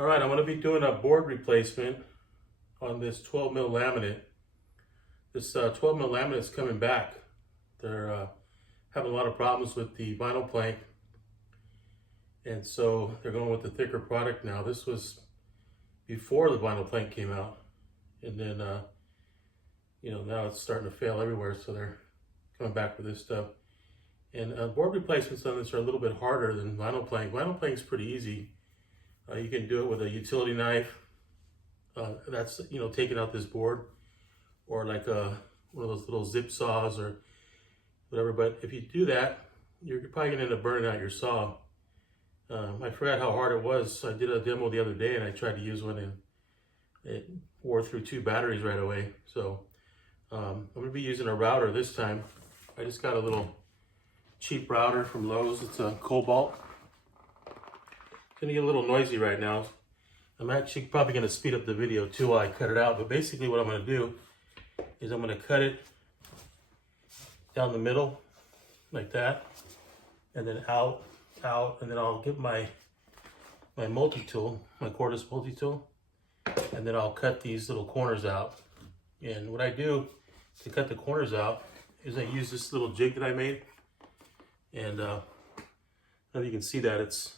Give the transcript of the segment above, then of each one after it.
All right, I'm going to be doing a board replacement on this 12 mil laminate. This 12 mil laminate is coming back. They're having a lot of problems with the vinyl plank, and so they're going with the thicker product now. This was before the vinyl plank came out, and then now it's starting to fail everywhere, so they're coming back with this stuff. And board replacements on this are a little bit harder than vinyl plank. Vinyl plank is pretty easy. You can do it with a utility knife. That's taking out this board, or like one of those little zip saws or whatever. But if you do that, you're probably gonna end up burning out your saw. I forgot how hard it was. I did a demo the other day and I tried to use one and it wore through 2 batteries right away. So I'm gonna be using a router this time. I just got a little cheap router from Lowe's. It's a Cobalt. It's gonna get a little noisy right now. I'm actually probably gonna speed up the video too while I cut it out, but basically what I'm gonna do is I'm gonna cut it down the middle like that, and then out, and then I'll get my multi-tool, my cordless multi-tool, and then I'll cut these little corners out. And what I do to cut the corners out is I use this little jig that I made, and I don't know if you can see that it's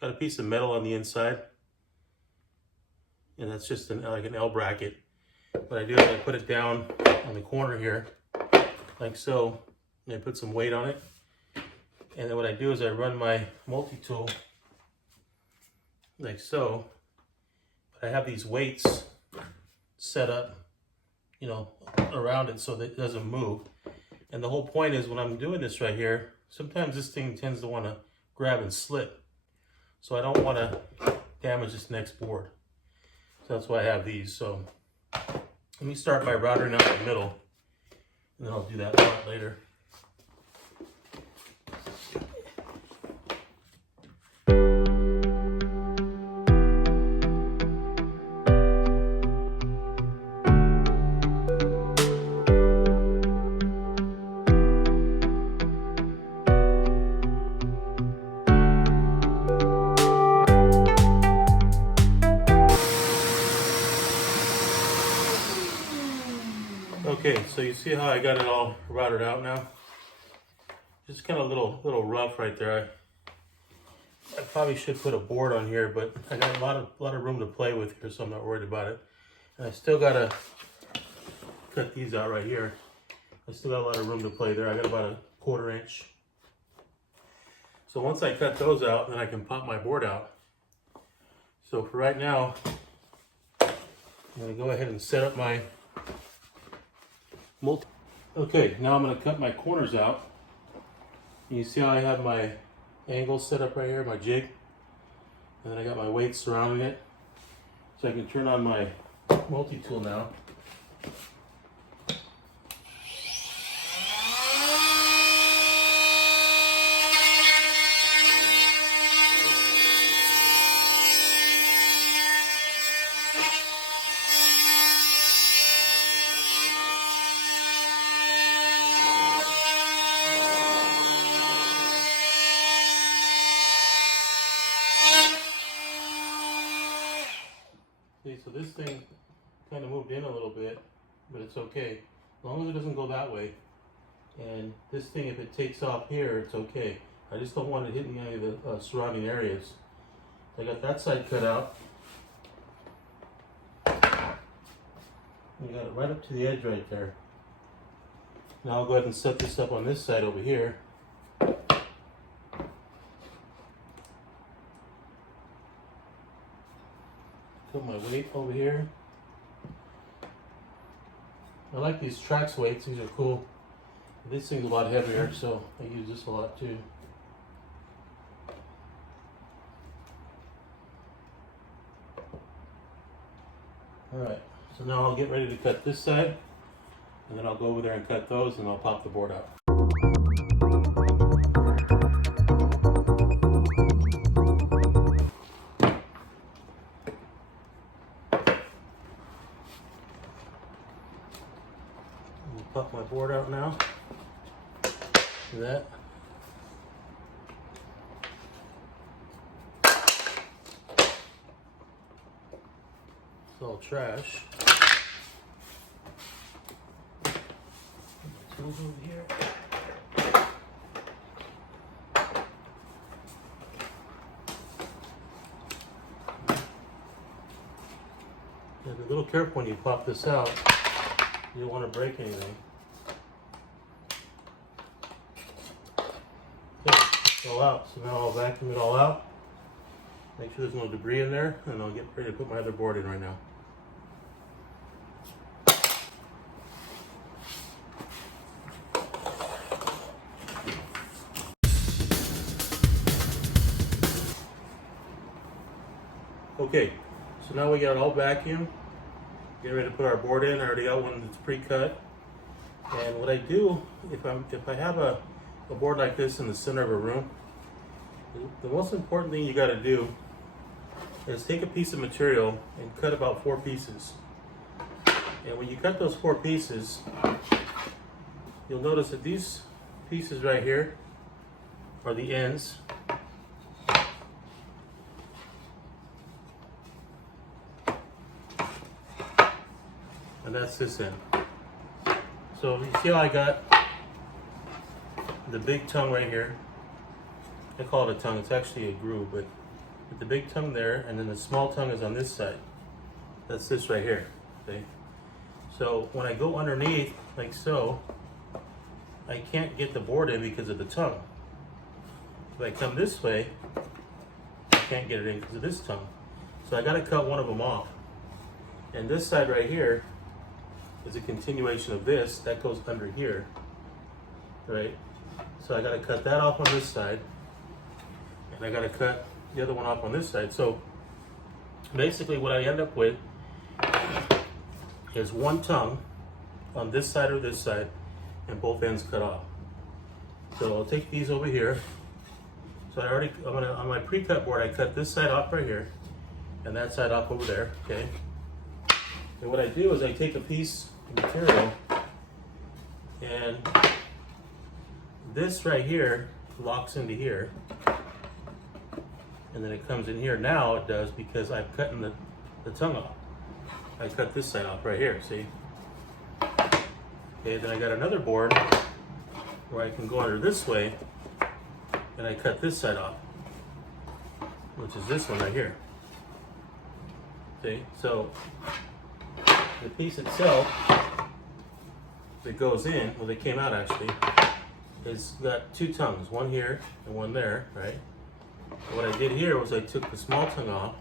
got a piece of metal on the inside, and that's just like an L bracket. What I do is I put it down on the corner here, like so, and I put some weight on it. And then what I do is I run my multi-tool like so. I have these weights set up, around it so that it doesn't move. And the whole point is when I'm doing this right here, sometimes this thing tends to want to grab and slip. So I don't want to damage this next board. So that's why I have these. So let me start by routering out the middle, and then I'll do that part later. Okay, so you see how I got it all routed out now? Just kind of a little rough right there. I probably should put a board on here, but I got a lot of room to play with here, so I'm not worried about it. And I still gotta cut these out right here. I still got a lot of room to play there. I got about a 1/4 inch. So once I cut those out, then I can pop my board out. So for right now, I'm gonna go ahead and set up my Okay, now I'm going to cut my corners out. You see how I have my angle set up right here, my jig, and then I got my weights surrounding it. So I can turn on my multi-tool now. See, so this thing kind of moved in a little bit, but it's okay. As long as it doesn't go that way. And this thing, if it takes off here, it's okay. I just don't want it hitting any of the surrounding areas. So I got that side cut out. You got it right up to the edge right there. Now I'll go ahead and set this up on this side over here. Put my weight over here. I like these traxx weights, these are cool. This thing's a lot heavier, so I use this a lot too. Alright, so now I'll get ready to cut this side, and then I'll go over there and cut those, and I'll pop the board out. Pop my board out now. Do that. It's all trash. Put my tools over here. Yeah, be a little careful when you pop this out. You don't want to break anything. Okay, it's all out. So now I'll vacuum it all out. Make sure there's no debris in there, and I'll get ready to put my other board in right now. Okay, so now we got it all vacuumed. Getting ready to put our board in. I already got one that's pre-cut. And what I do, if I have a board like this in the center of a room, the most important thing you got to do is take a piece of material and cut about 4 pieces. And when you cut those 4 pieces, you'll notice that these pieces right here are the ends. And that's this end. So you see how I got the big tongue right here? I call it a tongue, it's actually a groove, but with the big tongue there, and then the small tongue is on this side. That's this right here, okay? So when I go underneath, like so, I can't get the board in because of the tongue. If I come this way, I can't get it in because of this tongue. So I gotta cut one of them off. And this side right here is a continuation of this, that goes under here, right? So I gotta cut that off on this side, and I gotta cut the other one off on this side. So basically what I end up with is one tongue on this side or this side, and both ends cut off. So I'll take these over here. So on my pre-cut board, I cut this side off right here, and that side off over there, okay? And what I do is I take a piece of material, and this right here locks into here, and then it comes in here. Now it does, because I'm cutting the tongue off. I cut this side off right here, see? Okay, then I got another board where I can go under this way, and I cut this side off, which is this one right here. See, so the piece itself that goes in, well, they came out actually, it's got 2 tongues, one here and one there, right? And what I did here was I took the small tongue off,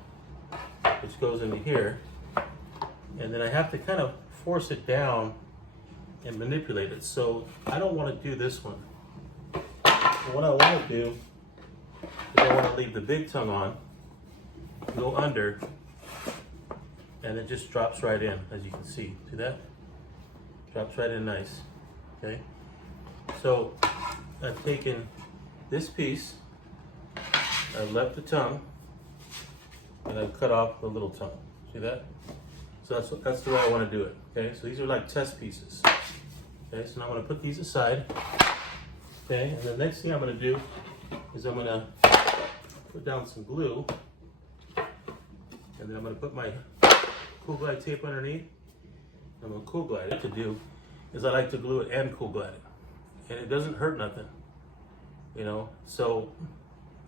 which goes into here, and then I have to kind of force it down and manipulate it. So I don't want to do this one. What I want to do is I want to leave the big tongue on, go under, and it just drops right in, as you can see. See that? Drops right in nice, okay? So I've taken this piece, I've left the tongue, and I've cut off the little tongue. See that? So that's the way I want to do it, okay? So these are like test pieces. Okay, so now I'm going to put these aside, okay? And the next thing I'm going to do is I'm going to put down some glue, and then I'm going to put my Kool Glide tape underneath. I'm going to Kool Glide. What I like to do is I like to glue it and Kool Glide it, and it doesn't hurt nothing, you know? So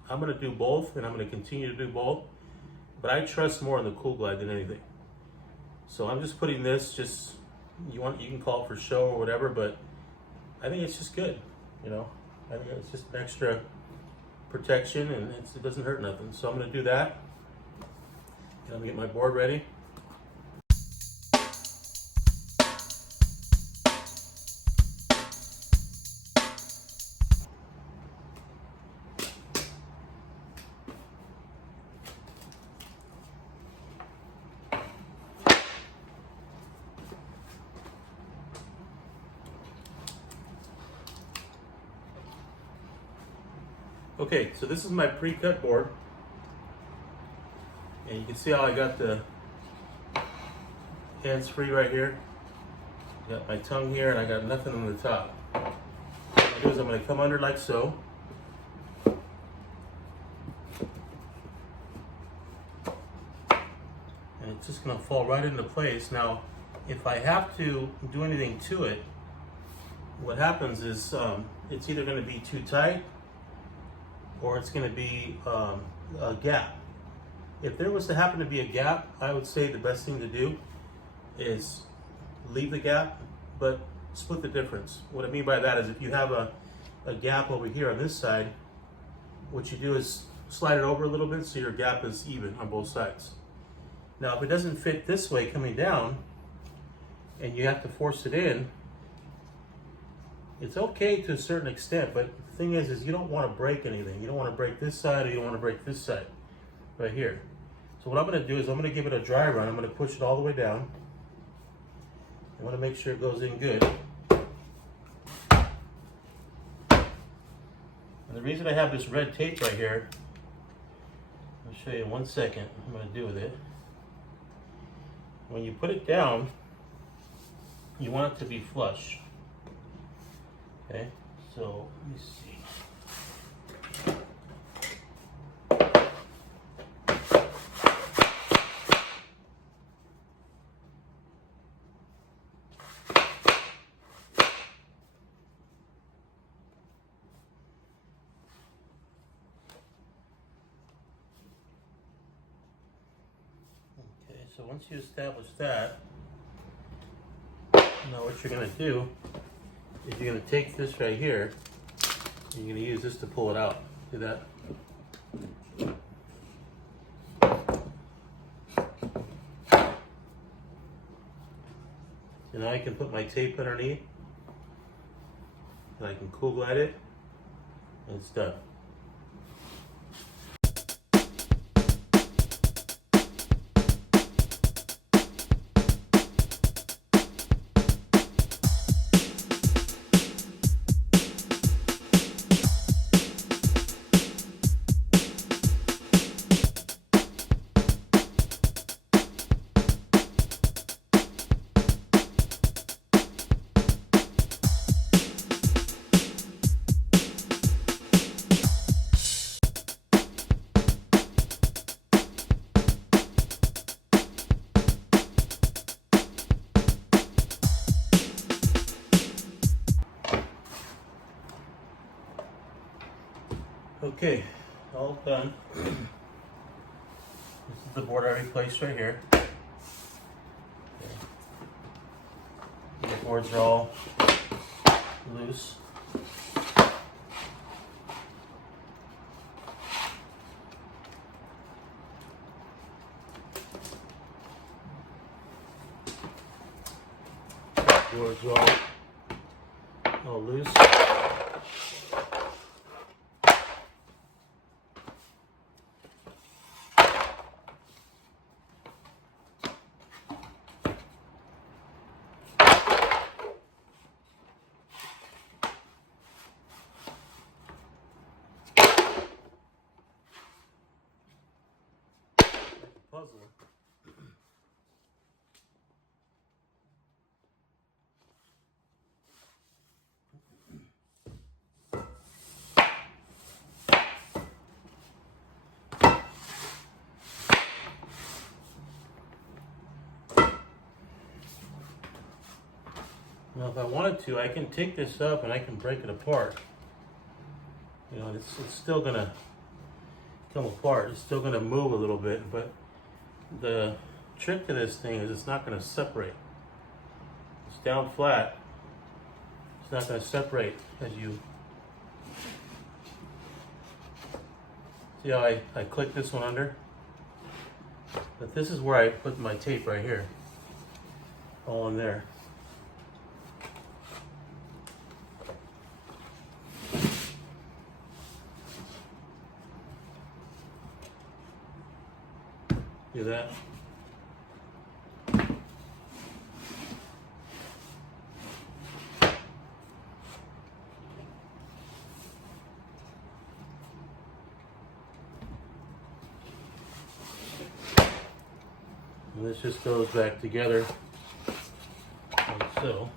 I'm going to do both, and I'm going to continue to do both, but I trust more in the Kool Glide than anything. So I'm just putting this, you can call it for show or whatever, but I think it's just good, you know? I think it's just an extra protection, and it doesn't hurt nothing. So I'm going to do that, and I'm going to get my board ready. Okay, so this is my pre-cut board, and you can see how I got the hands free right here. Got my tongue here, and I got nothing on the top. What I'm gonna do is I'm gonna come under like so. and it's just gonna fall right into place. Now, if I have to do anything to it, what happens is it's either gonna be too tight or it's gonna be a gap. If there was to happen to be a gap, I would say the best thing to do is leave the gap, but split the difference. What I mean by that is if you have a gap over here on this side, what you do is slide it over a little bit so your gap is even on both sides. Now, if it doesn't fit this way coming down and you have to force it in, it's okay to a certain extent, but the thing is you don't want to break anything. You don't want to break this side or you don't want to break this side right here. So what I'm going to do is I'm going to give it a dry run. I'm going to push it all the way down. I want to make sure it goes in good. And the reason I have this red tape right here, I'll show you in 1 second what I'm going to do with it. When you put it down, you want it to be flush. Okay, so let me see. So once you establish that, now what you're going to do is you're going to take this right here and you're going to use this to pull it out. See that? So now I can put my tape underneath and I can Kool Glide it and it's done. Okay, all done. This is the board I replaced right here. Okay. The boards are all loose. Boards are all loose. Puzzle. Now if I wanted to, I can take this up and I can break it apart. You know, it's still gonna come apart. It's still gonna move a little bit, but the trick to this thing is it's not going to separate. It's down flat. It's not going to separate as you see how I click this one under. But this is where I put my tape right here, all in there. Do that. And this just goes back together like so.